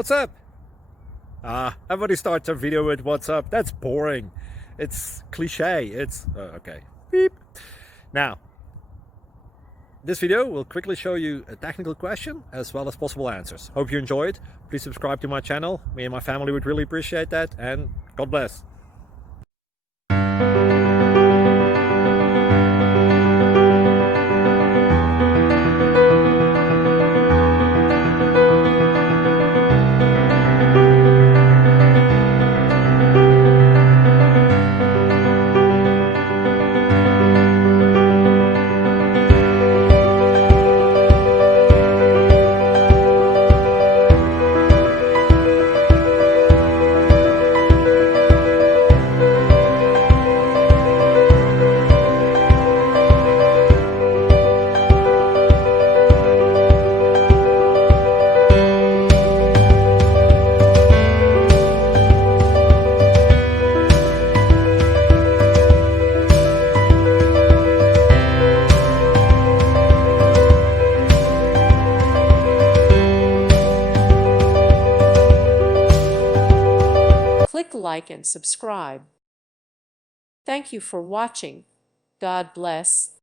What's up? Everybody starts a video with what's up. That's boring. It's cliche. It's okay. Beep. Now, this video will quickly show you a technical question as well as possible answers. Hope you enjoyed. Please subscribe to my channel. Me and my family would really appreciate that, and God bless. Click like and subscribe. Thank you for watching. God bless.